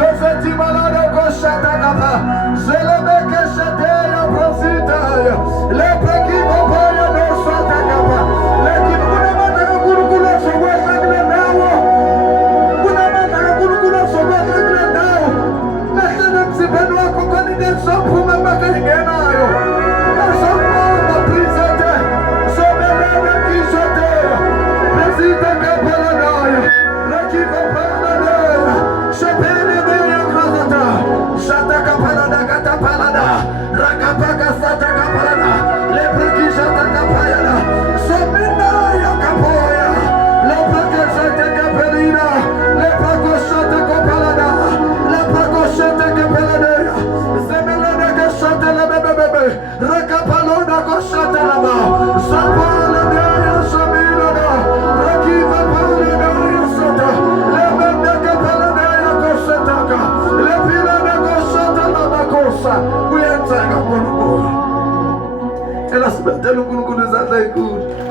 Losetimalado koshatakapa. Zelebeke sheteya prositaya. Leprekibo boya dosatakapa. Lekibuna mataka kurukula sogwesa glendawo. Kuna mataka kurukula sogwesa glendawo. Mesene msipenu wako kani densopu mambaka ingenayo. Nasopo maprizete. Sobelebe kishoteya. Presita kapaladaya. Lekibo paladaya. Shepene beya krasata. Shataka palada kata palada. Rakapaka sataka palada. Lepreki shataka payada. Somina ya kapoya. Lepreke shataka pelina. Lepreko shataka palada. Lepreko shataka pelada. Zemelada ka shatala bebebebe. Rakapalona ko shatalaba. Zapalada ya shamilada. Rakiva palada ya sata. Lebenda ka palada ya ko shataka. Lepilada ko shatalaba kosa. Uyanzaga Mungu. Tell us about the good.